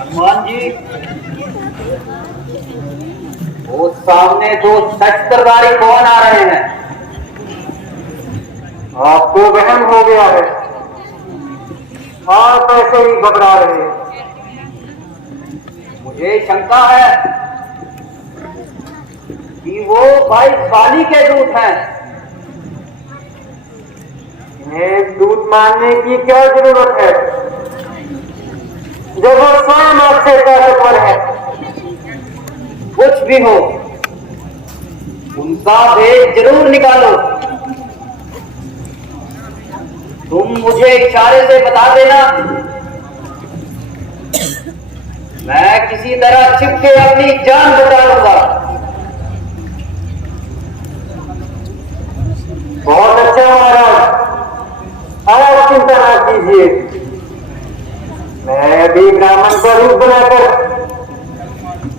हनुमान जी, वो सामने दो शस्त्रधारी कौन आ रहे हैं? आपको वहम हो गया है। आप ऐसे ही घबरा रहे हैं। मुझे शंका है कि वो भाई बाली के दूत हैं। इन्हें दूत मानने की क्या जरूरत है, जब वो स्वयं आपसे ताकतवर है। कुछ भी हो, उनका भेद जरूर निकालो। तुम मुझे इशारे से बता देना, मैं किसी तरह छिप के अपनी जान बचा लूंगा। बहुत अच्छा महाराज, आप चिंता न कीजिए। मैं अभी ब्राह्मण का रूप बनाकर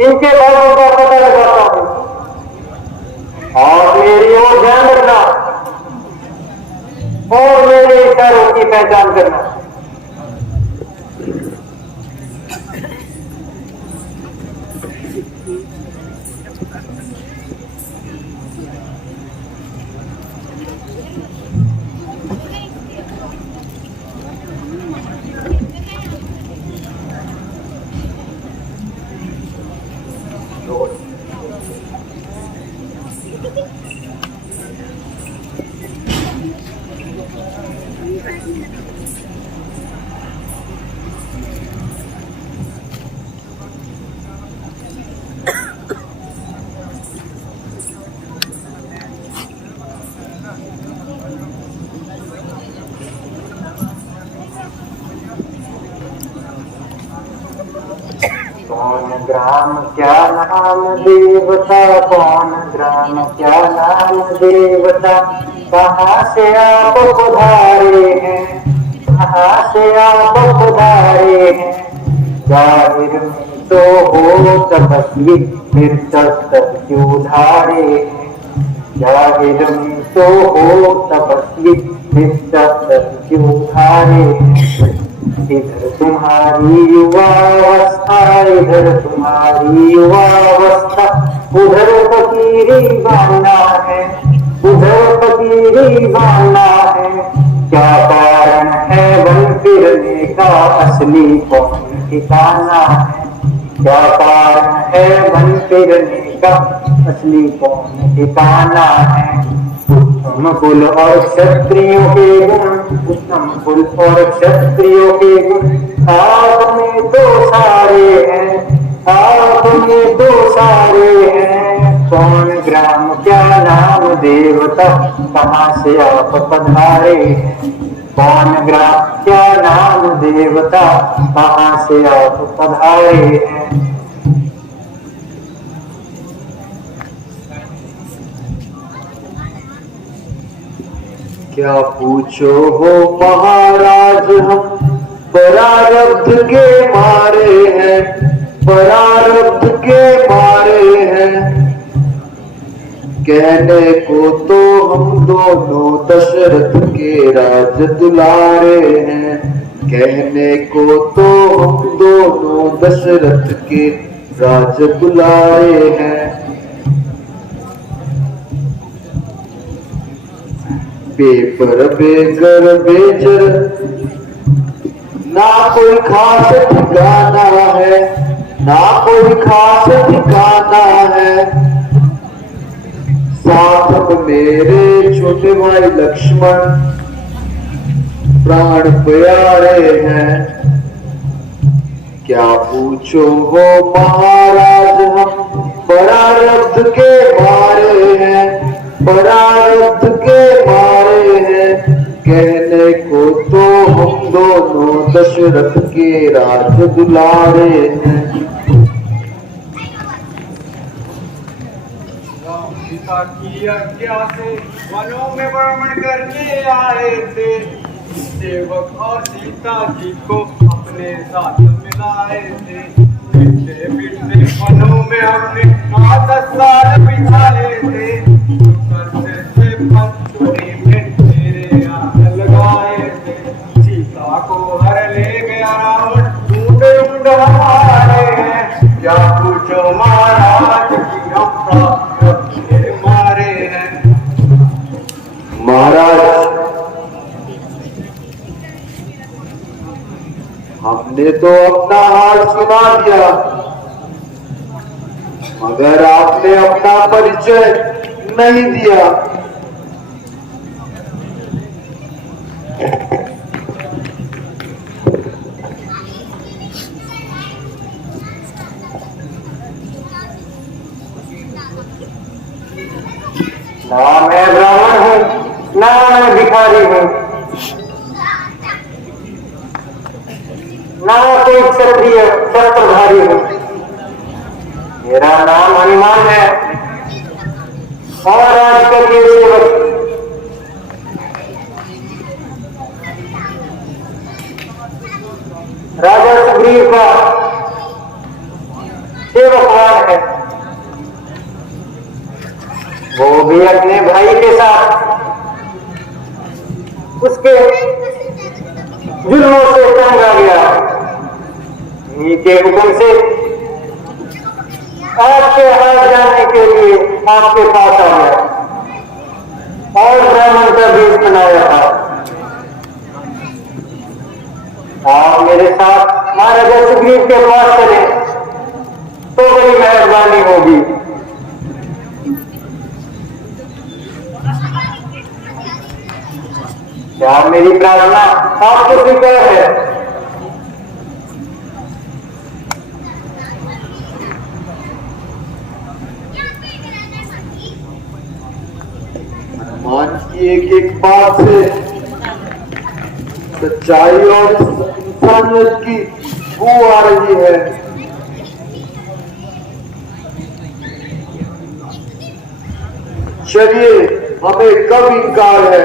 इनके भागों का पता लगाता हूँ। और मेरी ओर ध्यान रखना और मेरे इशारों की पहचान करना। कौन ग्राम क्या नाम देवता, कौन ग्राम क्या नाम देवता, कहाँ से आप पधारे हैं, कहाँ से आप पधारे हैं। जाहिर में तो हो तपस्वी, फिर तब क्यों धारे हैं। जाहिर में तो हो तपस्वी, फिर तब क्यों धारे हैं। इधर तुम्हारी युवावस्था, इधर तुम्हारी युवावस्था, उधर फकीरी बाना है, उधर फकीरी बाना है। क्या कारण है वन फिरने का, असली कौन ठिकाना है। क्या कारण है वन फिरने का, असली कौन ठिकाना है। उत्तम कुल और क्षत्रियों के गुण, उत्तम कुल और क्षत्रियों के गुण, आप में तो सारे हैं, आप में तो सारे हैं। कौन ग्राम क्या नाम देवता, कहाँ से आप पधारे हैं। कौन ग्राम क्या नाम देवता, कहाँ से आप पधारे हैं। क्या पूछो हो महाराज, हम परारब्ध के मारे हैं, परारब्ध के मारे हैं। कहने को तो हम दोनों दशरथ के राज दुलारे हैं, कहने को तो हम दोनों दशरथ के राज दुलारे हैं। पेपर बेगर बेजर, ना कोई खास ठिकाना है, ना कोई खास ठिकाना है। साथ मेरे छोटे भाई लक्ष्मण प्राण प्यारे हैं। क्या पूछो हो महाराज, हम परारब्ध के मारे हैं, परारब्ध के मारे हैं। कहने को तो हम दोनों दशरथ के राज दुलारे हैं। सीता की आज्ञा से वनों में भ्रमण करने आए थे। सेवक और सीता जी को अपने साथ मिलाए थे। बिरते बिरते वनों में हमने 10 साल बिताए थे। करते थे पंचुरी में तेरे आग लगाए थे। सीता को हर ले गया रावण, ढूंढ ढूंढ हमारा क्या पूछो महाराज की हम प्राप्त के मारे हैं। महाराज, हमने तो अपना हाल सुना दिया, मगर आपने अपना परिचय नहीं दिया। ना मैं ब्राह्मण हूँ, ना मैं भिखारी हूँ, ना कोई क्षत्रिय शस्त्रधारी हूँ। मेरा नाम हनुमान है और आजकल ये सेवक राजा सुग्रीव का सेवकवान है। वो भी अपने भाई के साथ उसके जुल्मों से तंग आ गया। इन्हीं के हुक्म से आपके हाथ जाने के लिए आपके पास आ गया और ब्राह्मण का भेष बनाया था। आप मेरे साथ महाराजा सुग्रीव के पास चले तो बड़ी मेहरबानी होगी। क्या मेरी प्रार्थना आपको स्वीकार है? हनुमान की एक एक बात से सच्चाई और इंसानियत की बू आ रही है। चलिए, हमें कब इनकार है।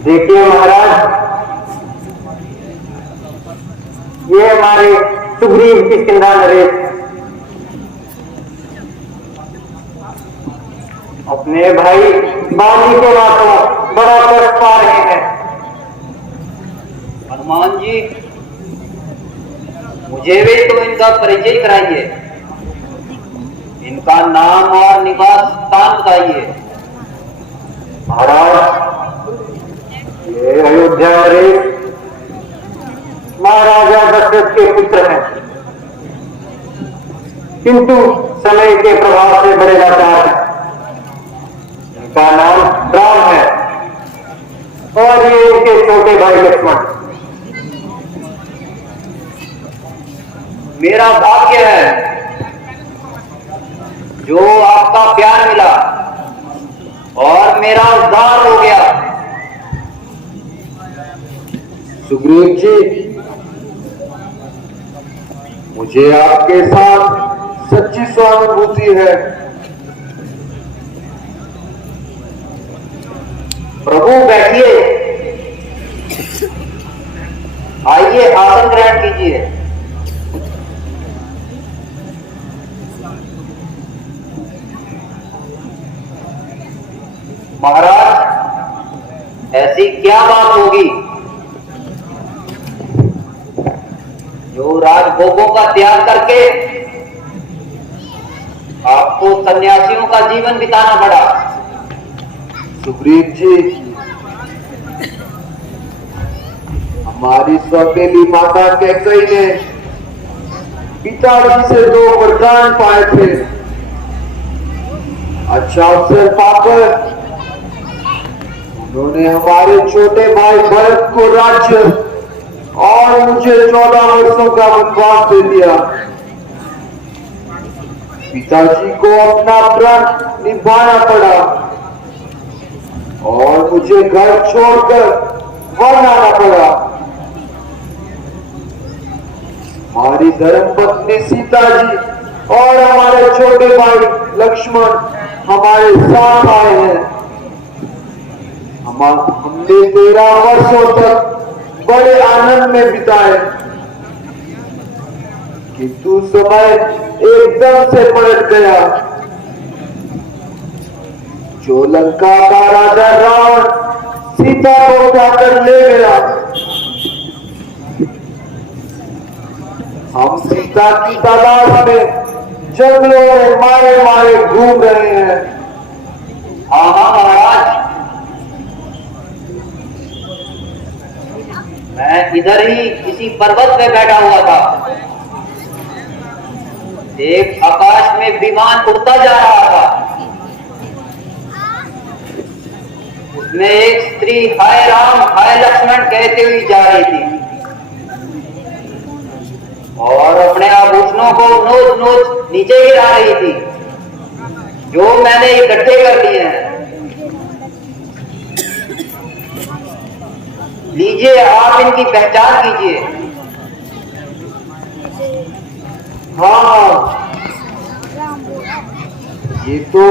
देखिए महाराज, ये हमारे सुग्रीव की किंदा नरेश अपने भाई बाली के हाथों बड़ा कष्ट पा रहे हैं। हनुमान जी, मुझे भी तो इनका परिचय कराइए, इनका नाम और निवास स्थान बताइए। महाराज, ये अयोध्या नरेश महाराजा दशरथ के पुत्र हैं, किंतु समय के प्रभाव से बड़े लाचार हैं। इनका नाम राम है और ये इनके छोटे भाई लक्ष्मण। मेरा भाग्य है जो आपका प्यार मिला और मेरा उद्धार हो गया। सुग्रीव जी, मुझे आपके साथ सच्ची सहानुभूति है। प्रभु बैठिए, आइए आसन ग्रहण कीजिए। महाराज, ऐसी क्या बात होगी जो राजभोगों का त्याग करके आपको सन्यासियों का जीवन बिताना पड़ा? सुग्रीव जी, हमारी सौतेली माता कैकई ने पिताजी से 2 वरदान पाए थे। अच्छा अवसर पाकर उन्होंने हमारे छोटे भाई भरत को राज्य और मुझे 14 वर्षों का वनवास दे दिया। पिताजी को अपना प्रण निभाना पड़ा और मुझे घर छोड़कर वन आना पड़ा। हमारी धर्मपत्नी सीता जी और हमारे छोटे भाई लक्ष्मण हमारे साथ आए हैं। हमने 13 वर्षों तक बड़े आनंद में बिताए, किंतु समय एकदम से पलट गया। जो लंका का राजा रावण सीता को उठाकर ले गया, हम सीता की तलाश में जंगलों में मारे मारे घूम रहे हैं। हाँ हाँ महाराज, मैं इधर ही किसी पर्वत पे बैठा हुआ था। एक आकाश में विमान उड़ता जा रहा था। उसमें एक स्त्री हाय राम हाय लक्ष्मण कहते हुए जा रही थी और अपने आभूषणों को नोच नोच नीचे गिरा रही थी, जो मैंने इकट्ठे कर लिए हैं। लीजिए, आप इनकी पहचान कीजिए। हाँ, ये तो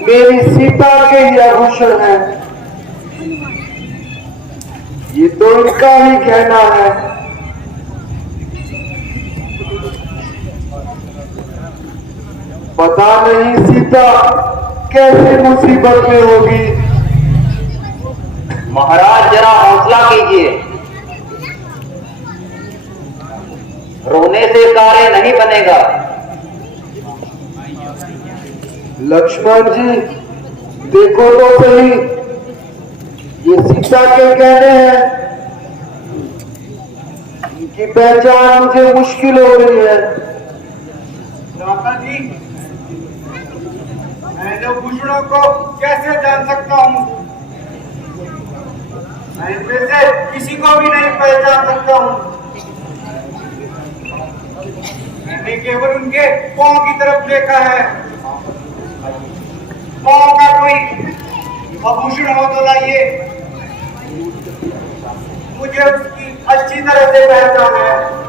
मेरी सीता के ही आभूषण है। ये तो इनका ही कहना है। पता नहीं सीता कैसे मुसीबत में होगी। महाराज, जरा हौसला कीजिए। रोने से कार्य नहीं बनेगा। लक्ष्मण जी, देखो तो सही, ये सीता के कहने हैं। इनकी पहचान मुझे मुश्किल हो रही है। दादा जी, मैं इन भूषणों को कैसे जान सकता हूँ? मैं इनमें से किसी को भी नहीं पहचान सकता हूँ। मैंने केवल उनके पांव की तरफ देखा है। पांव का कोई आभूषण हो तो लाइए, मुझे उसकी अच्छी तरह से पहचान है।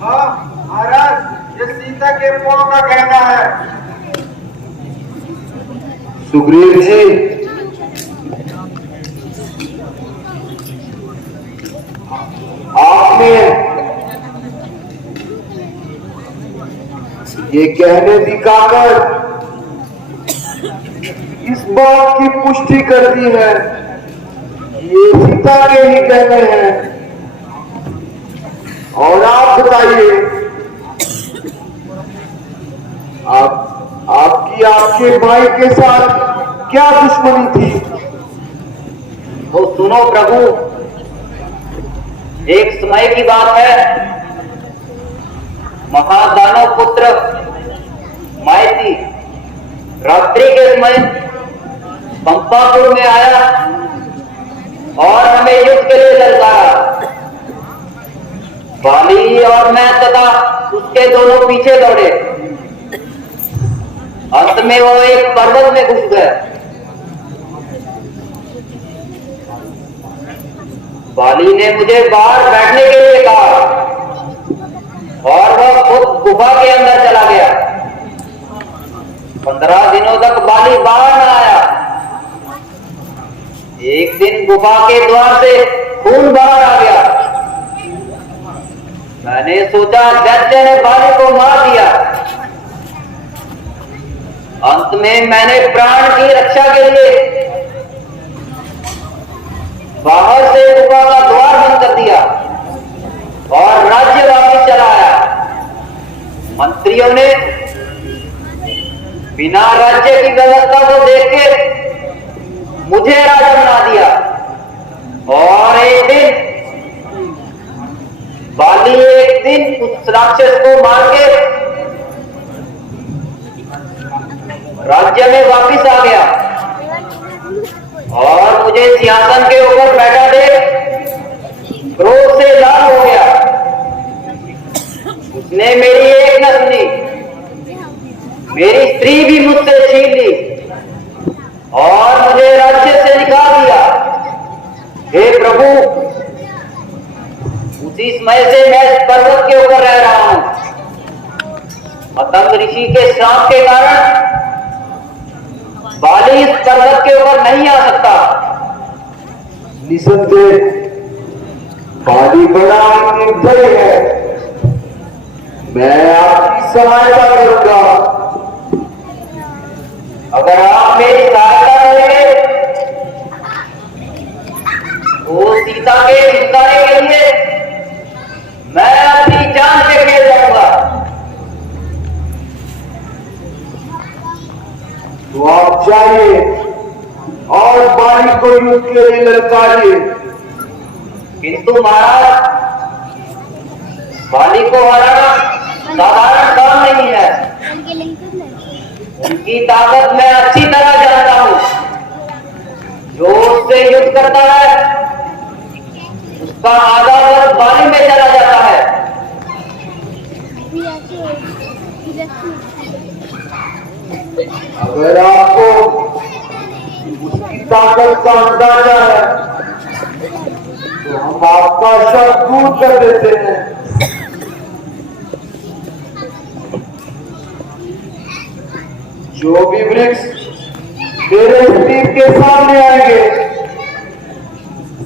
हाँ महाराज, ये सीता के पांव का कहना है। सुग्रीव जी, आपने ये कहने दिखाकर इस बात की पुष्टि कर दी है कि ये सीता के ही कहने हैं। और आप बताइए, आपकी आपके भाई के साथ क्या दुश्मनी थी? तो सुनो प्रभु, एक समय की बात है। महादानव पुत्र मायती रात्रि के समय पंपापुर में आया और हमें युद्ध के लिए ललकारा। बाली और मैं तथा उसके दोनों पीछे दौड़े। अंत में वो एक पर्वत में घुस गए। बाली ने मुझे बाहर बैठने के लिए कहा और वह खुद गुफा के अंदर चला गया। 15 दिनों तक बाली बाहर न आया। एक दिन गुफा के द्वार से खून बाहर आ गया। मैंने सोचा दैत्य ने बाली को मार दिया। अंत में मैंने प्राण की रक्षा के लिए बाहर से गुफा का द्वार बंद कर दिया और राज्य वापस चला आया। मंत्रियों ने बिना राज्य की व्यवस्था को देख के मुझे राजा बना दिया। और एक दिन बाली उस राक्षस को मार के राज्य में वापिस आ गया और मुझे सिंहासन के ऊपर बैठा देख क्रोध से लाल हो गया। उसने मेरी एक न सुनी, मेरी स्त्री भी मुझसे छीन ली और मुझे राज्य से निकाल दिया। हे प्रभु, उसी समय से मैं इस पर्वत के ऊपर रह रहा हूं। मतंग ऋषि के श्राप के कारण बाली इस पर्वत के ऊपर नहीं आ सकता। निसंदेह बाली बड़ा निर्दय है। मैं आपकी सहायता करूंगा। अगर आप मेरी सहायता करेंगे तो सीता के छुटकारे के लिए मैं अपनी जान पे खेल जाऊंगा। तो आप जाइए और बाली को युद्ध के लिए ललकारिए। किंतु महाराज, बाली को हराना साधारण काम नहीं है। उनकी ताकत मैं अच्छी तरह जानता हूं। जो उससे युद्ध करता है उसका आधा बल बाली में चला जाता है। अगर आपको उसकी ताकत का अंदाजा है तो हम आपका शक दूर कर देते हैं। जो भी वृक्ष मेरे शरीर के सामने आएंगे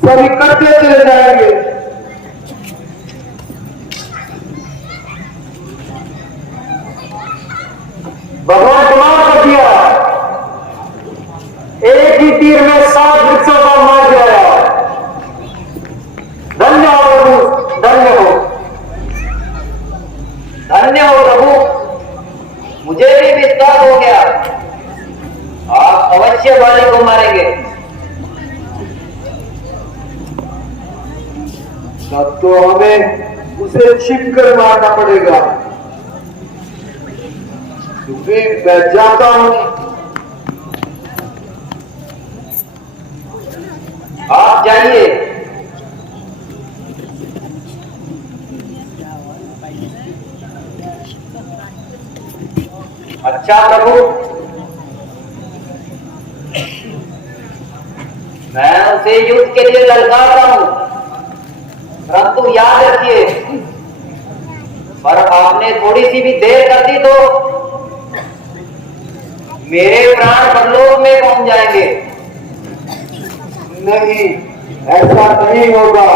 सभी कटते चले जाएंगे। भगवान कमाल कर दिया। एक ही तीर में 7 वृक्षों का मार गिराया। धन्य हो प्रभु, धन्य हो। धन्य हो प्रभु, मुझे भी विश्वास हो गया आप अवश्य बाली को मारेंगे। तब तो हमें उसे छिप कर मारना पड़ेगा। क्योंकि मैं जाता हूं। आप जाइए। अच्छा प्रभु, मैं उसे युद्ध के लिए ललकारता हूं, परंतु याद रखिए, पर आपने थोड़ी सी भी देर कर दी तो मेरे प्राण परलोक में पहुंच जाएंगे। नहीं, ऐसा नहीं होगा।